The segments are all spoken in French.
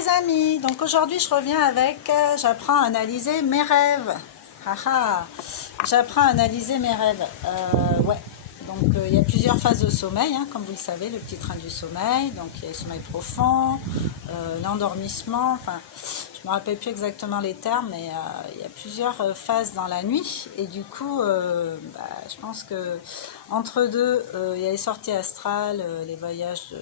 les amis, donc aujourd'hui je reviens avec j'apprends à analyser mes rêves. J'apprends à analyser mes rêves. Ouais, donc il y a plusieurs phases de sommeil, hein, comme vous le savez, le petit train du sommeil. Donc il y a le sommeil profond, l'endormissement, enfin je me rappelle plus exactement les termes, mais il y a plusieurs phases dans la nuit. Et du coup, je pense que entre deux, il y a les sorties astrales, les voyages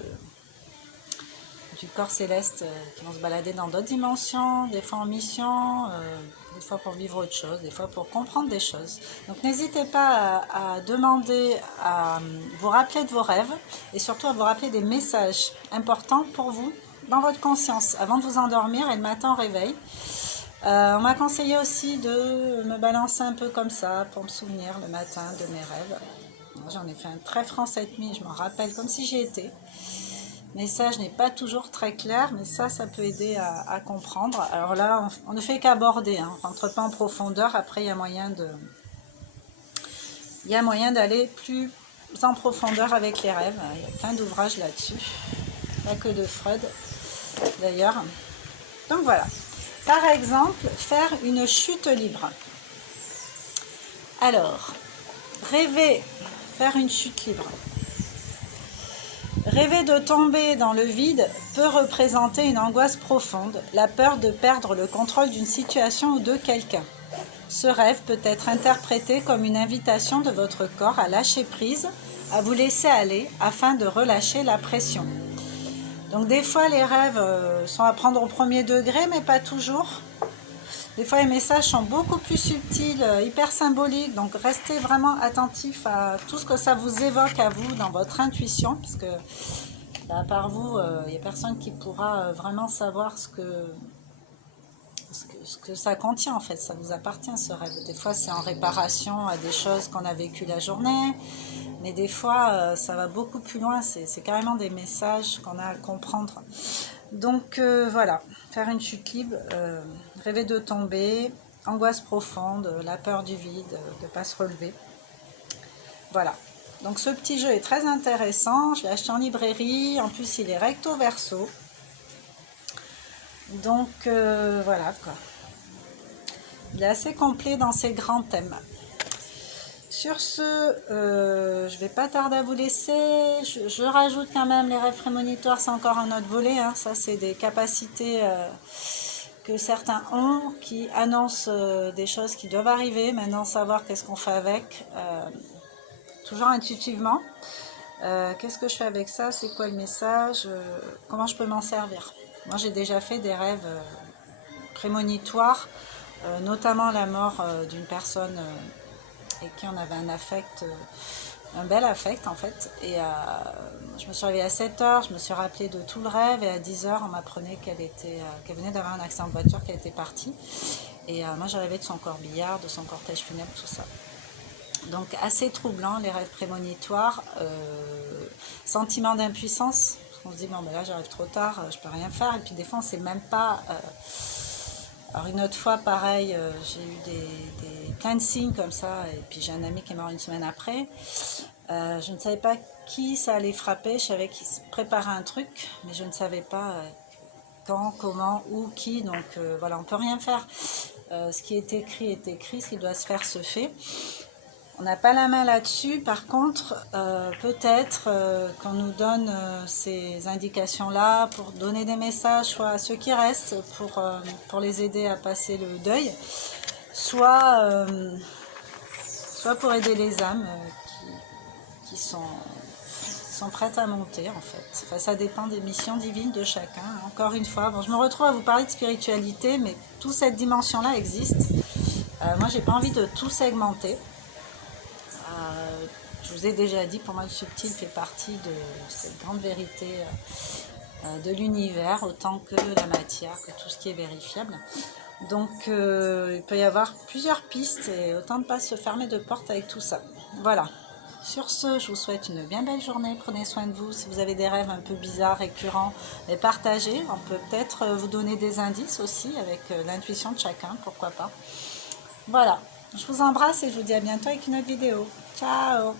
du corps céleste qui vont se balader dans d'autres dimensions, des fois en mission, des fois pour vivre autre chose, des fois pour comprendre des choses. Donc n'hésitez pas à demander à vous rappeler de vos rêves et surtout à vous rappeler des messages importants pour vous dans votre conscience avant de vous endormir et le matin au réveil. On m'a conseillé aussi de me balancer un peu comme ça pour me souvenir le matin de mes rêves. J'en ai fait un très franc cette nuit, je m'en rappelle comme si j'y étais. Le message n'est pas toujours très clair, mais ça peut aider à comprendre. Alors là, on ne fait qu'aborder, hein. On ne rentre pas en profondeur. Après, il y a moyen d'aller plus en profondeur avec les rêves. Il y a plein d'ouvrages là-dessus, pas que de Freud d'ailleurs. Donc voilà. Par exemple, faire une chute libre. Alors, rêver, faire une chute libre. Rêver de tomber dans le vide peut représenter une angoisse profonde, la peur de perdre le contrôle d'une situation ou de quelqu'un. Ce rêve peut être interprété comme une invitation de votre corps à lâcher prise, à vous laisser aller afin de relâcher la pression. Donc des fois les rêves sont à prendre au premier degré, mais pas toujours. Des fois les messages sont beaucoup plus subtils, hyper symboliques, donc restez vraiment attentifs à tout ce que ça vous évoque à vous dans votre intuition, parce que à part vous, il n'y a personne qui pourra vraiment savoir ce que ça contient en fait, ça vous appartient ce rêve. Des fois c'est en réparation à des choses qu'on a vécues la journée, mais des fois ça va beaucoup plus loin, c'est carrément des messages qu'on a à comprendre. Donc voilà, faire une chute libre, rêver de tomber, angoisse profonde, la peur du vide, de ne pas se relever. Voilà, donc ce petit jeu est très intéressant, je l'ai acheté en librairie, en plus il est recto verso. Donc voilà quoi, il est assez complet dans ses grands thèmes. Sur ce, je ne vais pas tarder à vous laisser. Je rajoute quand même les rêves prémonitoires, c'est encore un autre volet. Hein. Ça, c'est des capacités que certains ont qui annoncent des choses qui doivent arriver. Maintenant, savoir qu'est-ce qu'on fait avec, toujours intuitivement. Qu'est-ce que je fais avec ça? C'est quoi le message? Comment je peux m'en servir? Moi, j'ai déjà fait des rêves prémonitoires, notamment la mort d'une personne et qui on avait un affect, un bel affect en fait. Et je me suis réveillée à 7 h, je me suis rappelée de tout le rêve et à 10 h on m'apprenait qu'elle venait d'avoir un accident de voiture, qu'elle était partie. Et moi j'ai rêvé de son corbillard, de son cortège funèbre, tout ça. Donc assez troublant les rêves prémonitoires, sentiment d'impuissance, parce qu'on se dit bon ben là j'arrive trop tard, je peux rien faire. Et puis des fois on ne sait même pas... Alors une autre fois, pareil, j'ai eu plein de signes comme ça, et puis j'ai un ami qui est mort une semaine après. Je ne savais pas qui ça allait frapper, je savais qu'il se préparait un truc, mais je ne savais pas quand, comment, où, qui, donc voilà, on ne peut rien faire. Ce qui est écrit, ce qui doit se faire se fait. On n'a pas la main là-dessus, par contre, peut-être qu'on nous donne ces indications-là pour donner des messages, soit à ceux qui restent, pour les aider à passer le deuil, soit pour aider les âmes qui sont prêtes à monter, en fait. Enfin, ça dépend des missions divines de chacun. Encore une fois, bon, je me retrouve à vous parler de spiritualité, mais toute cette dimension-là existe. Moi, j'ai pas envie de tout segmenter. Je vous ai déjà dit, pour moi le subtil fait partie de cette grande vérité de l'univers, autant que la matière, que tout ce qui est vérifiable. Donc il peut y avoir plusieurs pistes et autant ne pas se fermer de porte avec tout ça. Voilà. Sur ce, je vous souhaite une bien belle journée, prenez soin de vous. Si vous avez des rêves un peu bizarres, récurrents, les partagez. On peut peut-être vous donner des indices aussi avec l'intuition de chacun, pourquoi pas. Voilà. Je vous embrasse et je vous dis à bientôt avec une autre vidéo. Ciao!